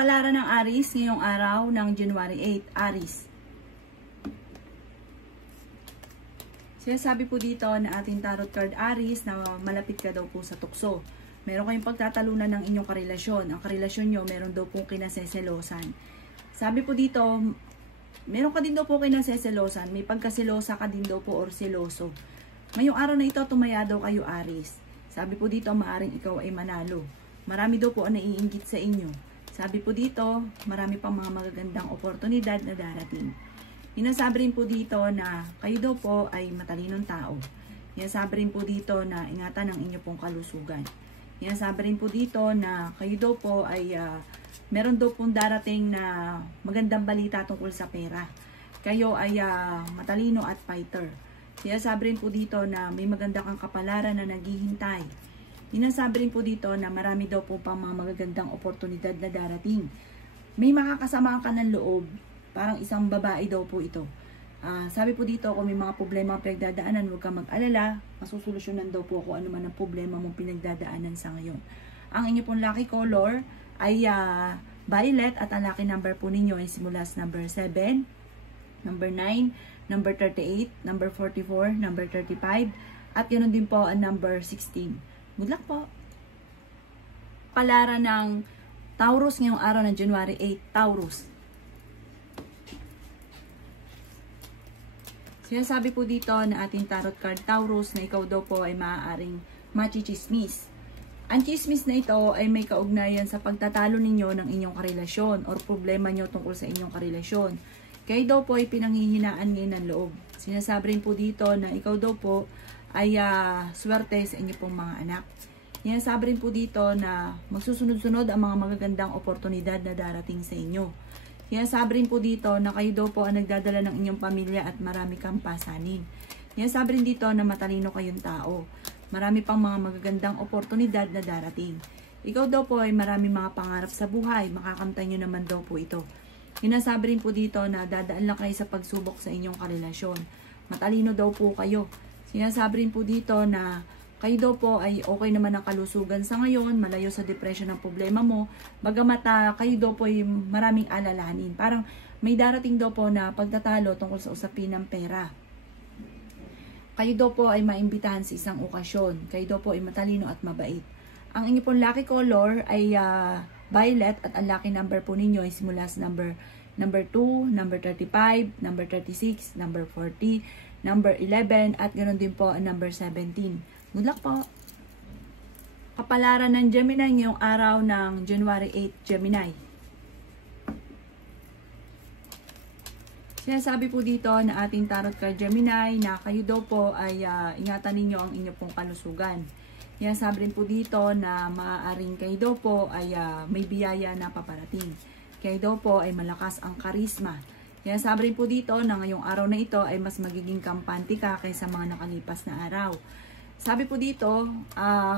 Kapalaran ng Aries ngayong araw ng January 8, Aries. Sinasabi po dito na ating tarot card Aries na malapit ka daw po sa tukso. Meron kayong pagtatalunan ng inyong karelasyon. Ang karelasyon nyo meron daw pong kinaseselosan. Sabi po dito, meron ka din daw po kinaseselosan. May pagkaselosa ka din daw po or seloso. Ngayong araw na ito, tumaya daw kayo Aries. Sabi po dito, maaring ikaw ay manalo. Marami daw po ang naiinggit sa inyo. Sabi po dito, marami pang mga magagandang oportunidad na darating. Inasabi rin po dito na kayo daw po ay matalinong tao. Inasabi rin po dito na ingatan ang inyo pong kalusugan. Inasabi rin po dito na kayo daw po ay meron daw pong darating na magandang balita tungkol sa pera. Kayo ay matalino at fighter. Inasabi rin po dito na may maganda kang kapalaran na naghihintay. Inasabi rin po dito na marami daw po pang mga magagandang oportunidad na darating. May makakasama ka ng loob. Parang isang babae daw po ito. Sabi po dito, kung may mga problema ang pinagdadaanan, huwag kang mag-alala. Masusolusyonan daw po kung ano man ang problema mong pinagdadaanan sa ngayon. Ang inyo pong lucky color ay violet at ang lucky number po ninyo ay simula sa number 7, number 9, number 38, number 44, number 35, at yun din po ang number 16. Good luck po! Palaran ng Taurus ngayong araw ng January 8, Taurus. Sinasabi po dito na ating tarot card Taurus na ikaw daw po ay maaaring machichismis. Ang chismis na ito ay may kaugnayan sa pagtatalo ninyo ng inyong karelasyon or problema nyo tungkol sa inyong karelasyon. Kayo daw po ay pinanghihinaan ngayon ng loob. Sinasabi rin po dito na ikaw daw po ay swerte sa inyong pong mga anak. Sinasabi rin po dito na magsusunod-sunod ang mga magagandang oportunidad na darating sa inyo. Sinasabi rin po dito na kayo daw po ang nagdadala ng inyong pamilya at marami kang pasanin. Sinasabi rin dito na matalino kayong tao. Marami pang mga magagandang oportunidad na darating. Ikaw daw po ay marami mga pangarap sa buhay. Makakamtan nyo naman daw po ito. Sinasabi rin po dito na dadaan lang kayo sa pagsubok sa inyong karelasyon. Matalino daw po kayo. Sinasabi rin po dito na kayo daw po ay okay naman ang kalusugan sa ngayon, malayo sa depression ang problema mo, bagamat kayo daw po ay maraming alalahanin. Parang may darating daw po na pagtatalo tungkol sa usapin ng pera. Kayo daw po ay maimbitahan sa isang okasyon. Kayo daw po ay matalino at mabait. Ang inyo pong lucky color ay violet at ang lucky number po ninyo ay simula sa number 2, number 35, number 36, number 40, number 11 at ganoon din po ang number 17. Good luck po! Kapalaran ng Gemini ngayong araw ng January 8, Gemini. Sinasabi po dito na ating tarot card Gemini na kayo daw po ay ingatan ninyo ang inyong pong kalusugan. Sinasabi rin po dito na maaaring kayo daw po ay may biyaya na paparating. Kayo daw po ay malakas ang karisma. Sinasabi rin po dito na ngayong araw na ito ay mas magiging kampante ka kaysa mga nakalipas na araw. Sabi po dito,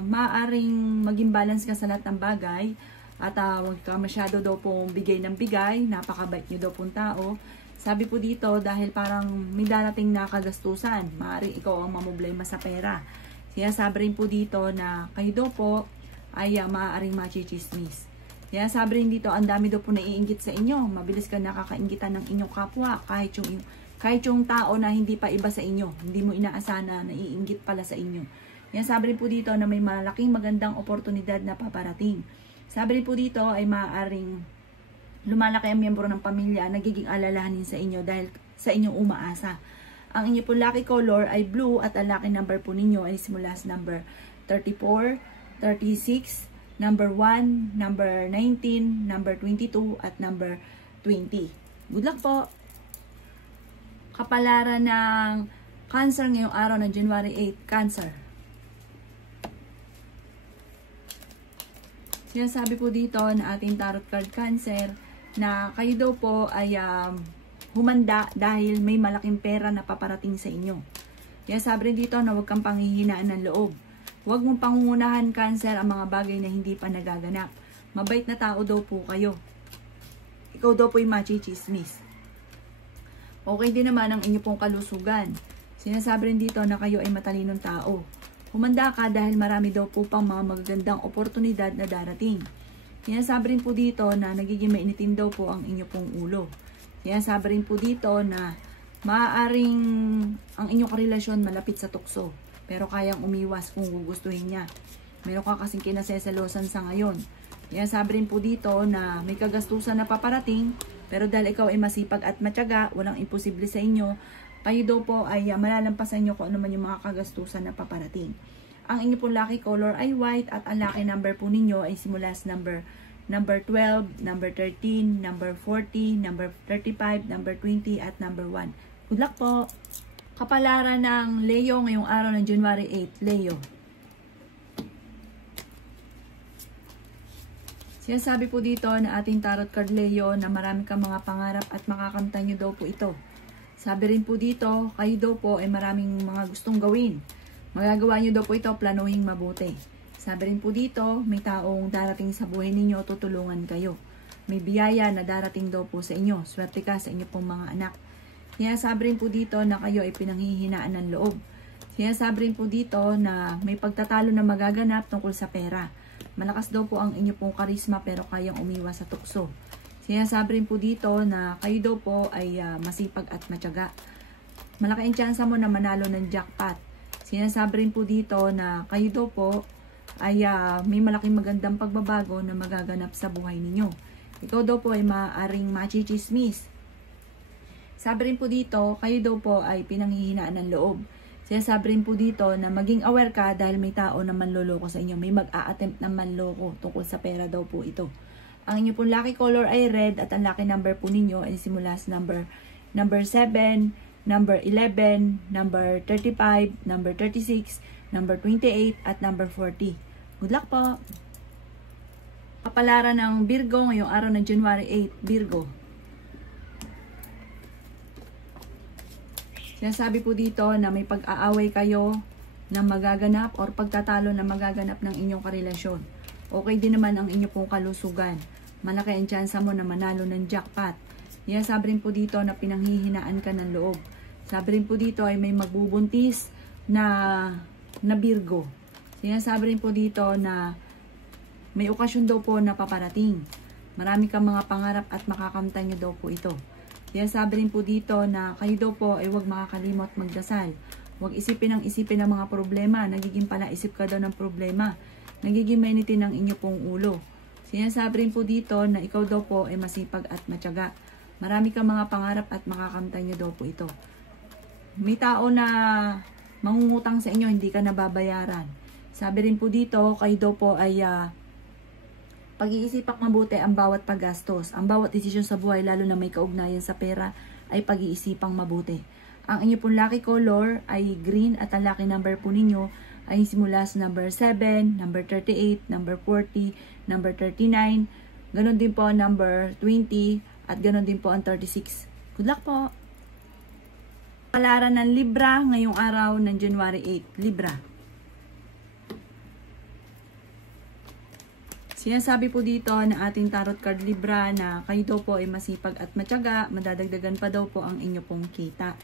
maaaring maging balance ka sa lahat ng bagay at huwag ka masyado daw pong bigay ng bigay, napakabait nyo daw pong tao. Sabi po dito, dahil parang may darating na kagastusan, maaaring ikaw ang mamoblema sa pera. Sinasabi rin po dito na kayo daw po ay maaaring machichismis. Sinasabi rin dito, ang dami daw po naiinggit sa inyo, mabilis ka nakakainggitan ng inyong kapwa kahit yung tao na hindi pa iba sa inyo, hindi mo inaasahan na naiinggit pala sa inyo. Yan, sabi rin po dito na may malaking magandang oportunidad na paparating. Sabi rin po dito ay maaaring lumalaki ang miyembro ng pamilya, nagiging alalahanin sa inyo dahil sa inyong umaasa. Ang inyo po lucky color ay blue at ang lucky number po ninyo ay simula sa number 34, 36, number 1, number 19, number 22 at number 20. Good luck po! Kapalaran ng Cancer ngayong araw ng January 8, Cancer. Sinasabi po dito na ating tarot card Cancer na kayo daw po ay humanda dahil may malaking pera na paparating sa inyo. Sinasabi rin dito na huwag kang panghihinaan ng loob. Huwag mong pangungunahan Cancer ang mga bagay na hindi pa nagaganap. Mabait na tao daw po kayo. Ikaw daw po ay machichismis. Okay din naman ang inyo pong kalusugan. Sinasabi rin dito na kayo ay matalinong tao. Humanda ka dahil marami daw po pang mga magagandang oportunidad na darating. Sinasabi rin po dito na nagiging mainitin daw po ang inyo pong ulo. Sinasabi rin po dito na maaaring ang inyong karelasyon malapit sa tukso, pero kayang umiwas kung gugustuhin niya. Meron ka kasing kinasesalosan sa ngayon. Sinasabi rin po dito na may kagastusan na paparating, pero dahil ikaw ay masipag at matyaga, walang imposible sa inyo, kayo daw po ay malalampasan nyo kung ano man yung mga kagastusan na paparating. Ang inyo pong lucky color ay white at ang lucky number po ninyo ay simula sa number 12, number 13, number 40, number 35, number 20 at number 1. Good luck po! Kapalaran ng Leo ngayong araw ng January 8, Leo. Sinasabi po dito na ating tarot card Leo na marami kang mga pangarap at makakamtan nyo daw po ito. Sabi rin po dito, kayo daw po ay maraming mga gustong gawin. Magagawa nyo daw po ito, planuhin mabuti. Sabi rin po dito, may taong darating sa buhay ninyo, tutulungan kayo. May biyaya na darating daw po sa inyo. Swerte ka sa inyo pong mga anak. Sinasabi rin po dito na kayo ay pinanghihinaan ng loob. Sinasabi rin po dito na may pagtatalo na magaganap tungkol sa pera. Malakas daw po ang inyo pong karisma pero kayang umiwas sa tukso. Sinasabi rin po dito na kayo daw po ay masipag at matyaga. Malaki ang tsansa mo na manalo ng jackpot. Sinasabi rin po dito na kayo daw po ay may malaking magandang pagbabago na magaganap sa buhay ninyo. Ikaw daw po ay maaaring machichismis. Sabi rin po dito, kayo daw po ay pinanghihinaan ng loob. Sinasabi rin po dito na maging aware ka dahil may tao na manloloko sa inyo. May mag-a-attempt na manloko tungkol sa pera daw po ito. Ang inyo pong lucky color ay red at ang lucky number po ninyo ay simula sa number 7, number 11, number 35, number 36, number 28, at number 40. Good luck po! Kapalaran ng Virgo ngayong araw ng January 8, Virgo. Sinasabi po dito na may pag-aaway kayo na magaganap or pagtatalo na magaganap ng inyong karelasyon. Okay din naman ang inyo pong kalusugan. Malaki ang tsansa mo na manalo ng jackpot. Sinasabi rin po dito na pinanghihinaan ka ng loob. Sabi rin po dito ay may magbubuntis na Virgo. Sinasabi rin po dito na may okasyon daw po na paparating. Marami kang mga pangarap at makakamtan nyo daw po ito. Sinasabi rin po dito na kayo daw po ay huwag makakalimot magdasal. Huwag isipin ang mga problema. Nagiging palaisip ka daw ng problema. Nagiging mainitin ang inyo pong ulo. Sinasabi rin po dito na ikaw daw po ay masipag at matyaga. Marami kang mga pangarap at makakamtan nyo daw po ito. May tao na mangungutang sa inyo, hindi ka nababayaran. Sabi rin po dito, kayo daw po ay pag-iisipak mabuti ang bawat paggastos. Ang bawat desisyon sa buhay, lalo na may kaugnayan sa pera, ay pag-iisipang mabuti. Ang inyo pong lucky color ay green at ang lucky number po ninyo ay simula sa number 7, number 38, number 40, number 39, ganon din po ang number 20, at ganon din po ang 36. Good luck po! Kapalaran ng Libra ngayong araw ng January 8, Libra. Sinasabi po dito na ating tarot card Libra na kayo daw po ay masipag at matyaga, madadagdagan pa daw po ang inyo pong kita.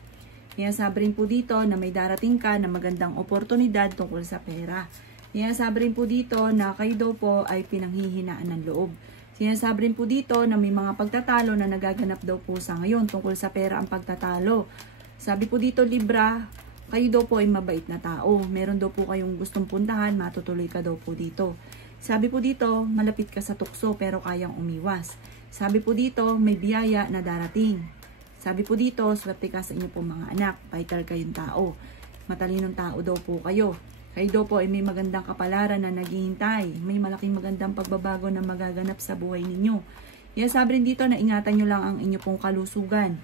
Sinasabi rin po dito na may darating ka na magandang oportunidad tungkol sa pera. Sinasabi rin po dito na kayo daw po ay pinanghihinaan ng loob. Sinasabi rin po dito na may mga pagtatalo na nagaganap daw po sa ngayon tungkol sa pera ang pagtatalo. Sabi po dito Libra, kayo daw po ay mabait na tao. Meron daw po kayong gustong puntahan, matutuloy ka daw po dito. Sabi po dito, malapit ka sa tukso pero kayang umiwas. Sabi po dito, may biyaya na darating. Sabi po dito, swerte ka sa inyo po mga anak. Fighter kayong tao. Matalinong tao daw po kayo. Kayo daw po ay may magandang kapalaran na naghihintay. May malaking magandang pagbabago na magaganap sa buhay ninyo. Sabi rin dito na ingatan nyo lang ang inyo pong kalusugan.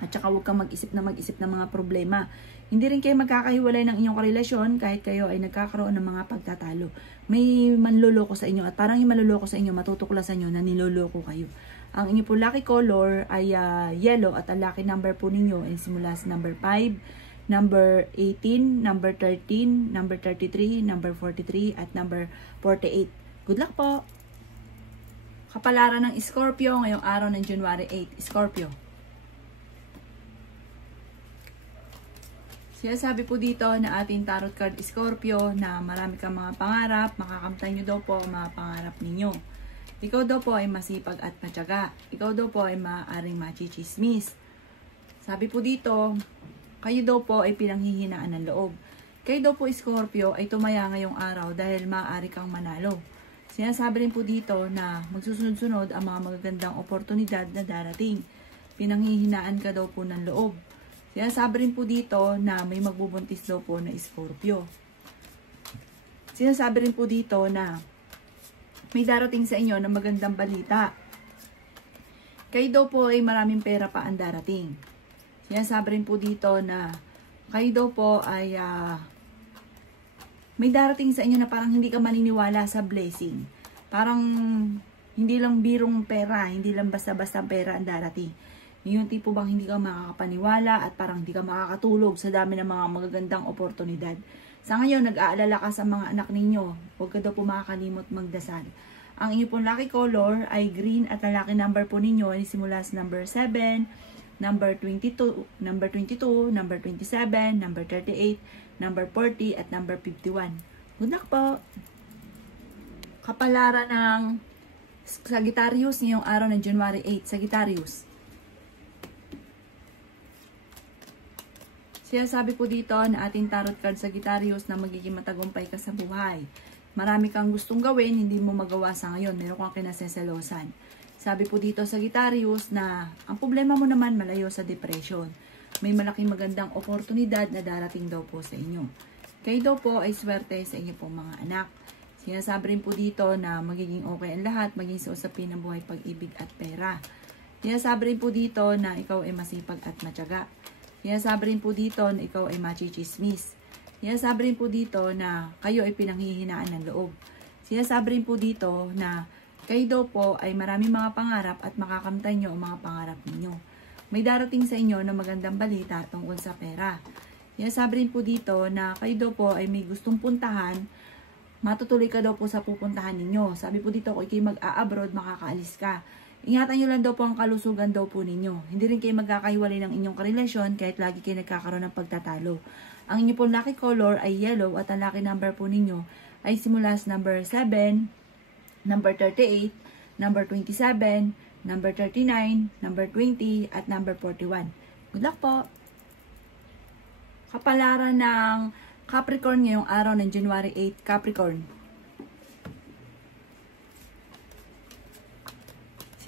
At saka huwag kang mag-isip ng mga problema. Hindi rin kayo magkakahiwalay ng inyong karelasyon kahit kayo ay nagkakaroon ng mga pagtatalo. May manloloko sa inyo at parang yung manloloko sa inyo, matutuklasan nyo na niloloko kayo. Ang inyo po lucky color ay yellow at ang lucky number po ninyo ay simula sa number 5, number 18, number 13, number 33, number 43 at number 48. Good luck po! Kapalaran ng Scorpio ngayong araw ng January 8, Scorpio. Sinasabi po dito na ating tarot card Scorpio na marami kang mga pangarap, makakamtan nyo daw po ang mga pangarap ninyo. Ikaw daw po ay masipag at matyaga. Ikaw daw po ay maaaring machichismis. Sabi po dito, kayo daw po ay pinanghihinaan ng loob. Kayo daw po Scorpio ay tumaya ngayong araw dahil maaari kang manalo. Sinasabi rin po dito na magsusunod-sunod ang mga magagandang oportunidad na darating. Pinanghihinaan ka daw po ng loob. Sinasabi rin po dito na may magbubuntis daw po na Scorpio. Sinasabi rin po dito na may darating sa inyo na magandang balita. Kayo daw po ay maraming pera pa ang darating. Sinasabi rin po dito na kayo daw po ay may darating sa inyo na parang hindi ka maniniwala sa blessing. Parang hindi lang birong pera, hindi lang basta-basta pera ang darating. Yung tipo bang hindi ka makakapaniwala at parang hindi ka makakatulog sa dami ng mga magagandang oportunidad. Sa ngayon, nag-aalala ka sa mga anak ninyo. Huwag ka daw po makakalimot magdasal. Ang inyo pong lucky color ay green at ang lucky number po ninyo ay simula sa number 7, number 22, number 22, number 27, number 38, number 40, at number 51. Good luck po! Kapalaran ng Sagittarius ngayong araw ng January 8. Sagittarius. Sinasabi po dito na ating tarot card Sagittarius na magiging matagumpay ka sa buhay. Marami kang gustong gawin, hindi mo magawa sa ngayon. Meron kang kinaseselosan. Sabi po dito Sagittarius na ang problema mo naman malayo sa depression. May malaking magandang oportunidad na darating daw po sa inyo. Kayo daw po ay swerte sa inyo pong mga anak. Sinasabi rin po dito na magiging okay ang lahat, maging sa usapin ng buhay, pag-ibig at pera. Sinasabi rin po dito na ikaw ay masipag at matyaga. Sinasabi rin po dito na ikaw ay machichismis. Sinasabi rin po dito na kayo ay pinanghihinaan ng loob. Sinasabi rin po dito na kayo daw po ay maraming mga pangarap at makakamtay nyo ang mga pangarap ninyo. May darating sa inyo na magandang balita tungkol sa pera. Sinasabi rin po dito na kayo daw po ay may gustong puntahan, matutuloy ka daw po sa pupuntahan ninyo. Sabi po dito kung kayo mag-a-abroad, makakaalis ka. Ingatan nyo lang daw po ang kalusugan daw po ninyo. Hindi rin kayo magkakahiwalay ng inyong karelasyon kahit lagi kayo nagkakaroon ng pagtatalo. Ang inyo pong lucky color ay yellow at ang lucky number po ninyo ay simula sa number 7, number 38, number 27, number 39, number 20, at number 41. Good luck po! Kapalaran ng Capricorn ngayong araw ng January 8, Capricorn.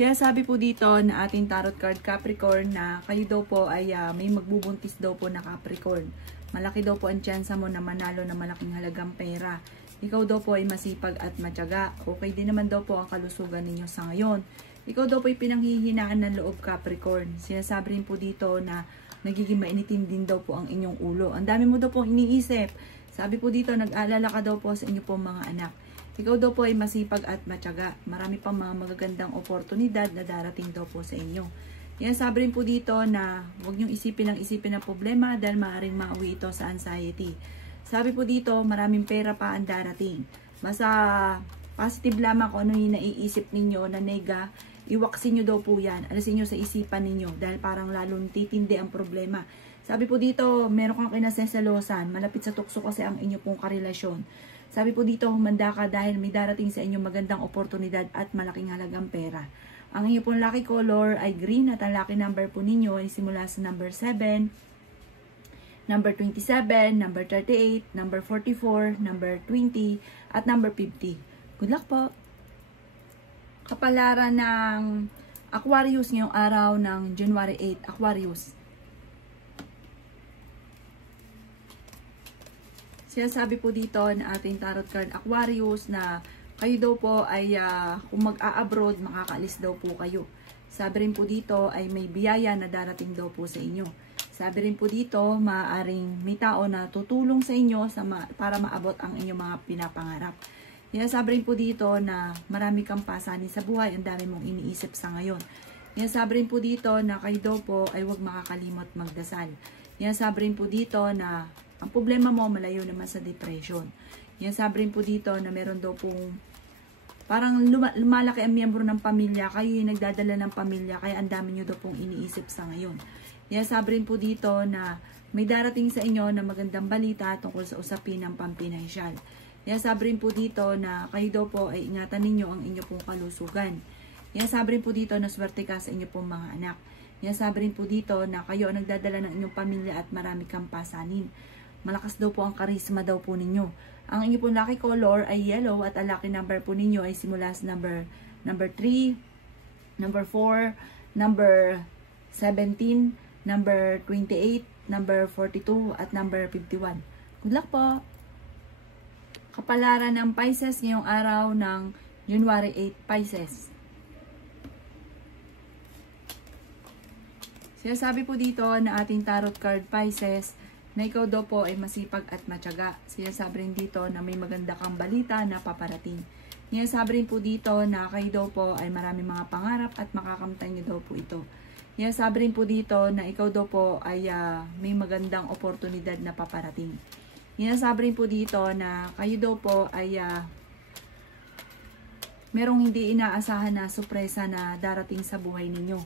Sinasabi po dito na ating tarot card Capricorn na kayo daw po ay may magbubuntis daw po na Capricorn. Malaki daw po ang tsansa mo na manalo na malaking halagang pera. Ikaw daw po ay masipag at matyaga. Okay din naman daw po ang kalusugan ninyo sa ngayon. Ikaw daw po ay pinanghihinaan ng loob Capricorn. Sinasabi rin po dito na nagiging mainitin din daw po ang inyong ulo. Ang dami mo daw po iniisip. Sabi po dito, nag-aalala ka daw po sa inyo pong mga anak. Ikaw daw po ay masipag at matyaga. Marami pang mga magagandang oportunidad na darating daw po sa inyo. Yan, sabi rin po dito na huwag niyong isipin ang problema dahil maaaring mauwi ito sa anxiety. Sabi po dito, maraming pera pa ang darating. Basta positive lamang kung ano yung naiisip ninyo na nega, iwaksin nyo daw po yan. Alisin nyo sa isipan ninyo dahil parang lalong titindi ang problema. Sabi po dito, meron kang kinaseselosan. Malapit sa tukso kasi ang inyo pong karelasyon. Sabi po dito, humanda ka dahil may darating sa inyo magandang oportunidad at malaking halagang pera. Ang inyo pong lucky color ay green at ang lucky number po ninyo ay simula sa number 7, number 27, number 38, number 44, number 20, at number 50. Good luck po! Kapalaran ng Aquarius ngayong araw ng January 8, Aquarius. Sinasabi po dito na ating tarot card Aquarius na kayo daw po ay kung mag-a-abroad, makakaalis daw po kayo. Sabi rin po dito ay may biyaya na darating daw po sa inyo. Sabi rin po dito, maaaring may tao na tutulong sa inyo para maabot ang inyong mga pinapangarap. Sabi rin po dito na marami kang pasanin sa buhay, ang dami mong iniisip sa ngayon. Sabi rin po dito na kayo daw po ay huwag makakalimot magdasal. Sabi rin po dito na ang problema mo malayo naman sa depression. Sabi rin po dito na meron daw pong parang lumalaki ang miyembro ng pamilya, kayo yung nagdadala ng pamilya, kaya ang dami nyo daw pong iniisip sa ngayon. Sabi rin po dito na may darating sa inyo na magandang balita tungkol sa usapin ng pampinansyal. Sabi rin po dito na kayo daw po ay ingatan ninyo ang inyo pong kalusugan. Sabi rin po dito na swerte ka sa inyo pong mga anak. Sabi rin po dito na kayo ang nagdadala ng inyong pamilya at marami kang pasanin. Malakas daw po ang karisma daw po ninyo. Ang inyo pong lucky color ay yellow at ang lucky number po ninyo ay simula sa number 3, number 4, number 17, number 28, number 42, at number 51. Good luck po! Kapalaran ng Pisces ngayong araw ng January 8, Pisces. Sinasabi po dito na ating tarot card Pisces na ikaw daw po ay masipag at matyaga. Sinasabi rin dito na may maganda kang balita na paparating. Sinasabi rin po dito na kayo daw po ay marami mga pangarap at makakamtan niyo daw po ito. Sabi rin po dito na ikaw daw po ay may magandang oportunidad na paparating. Sabi rin po dito na kayo daw po ay merong hindi inaasahan na sorpresa na darating sa buhay ninyo.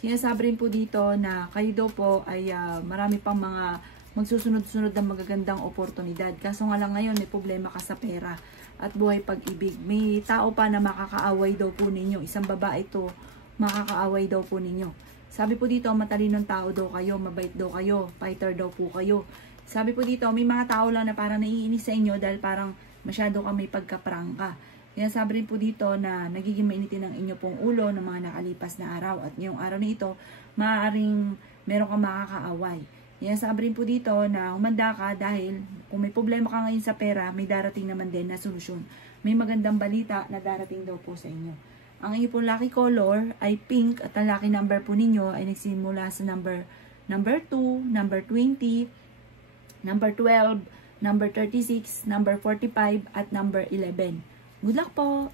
Sinasabi rin po dito na kayo daw po ay marami pang mga magsusunod-sunod na magagandang oportunidad. Kaso nga lang ngayon may problema ka sa pera at buhay pag-ibig. May tao pa na makakaaway daw po ninyo. Isang babae ito, makakaaway daw po ninyo. Sabi po dito, matalinong tao daw kayo, mabait daw kayo, fighter daw po kayo. Sabi po dito, may mga tao lang na parang naiinis sa inyo dahil parang masyado ka may pagkaprangka. Sabi rin po dito na nagiging mainitin ang inyo pong ulo ng mga nakalipas na araw. At ngayong araw na ito, maaaring meron kang makakaaway. Sabi rin po dito na humanda ka dahil kung may problema ka ngayon sa pera, may darating naman din na solusyon. May magandang balita na darating daw po sa inyo. Ang inyo pong lucky color ay pink at ang lucky number po ninyo ay nagsimula sa number 2, number 20, number 12, number 36, number 45 at number 11. Good luck po!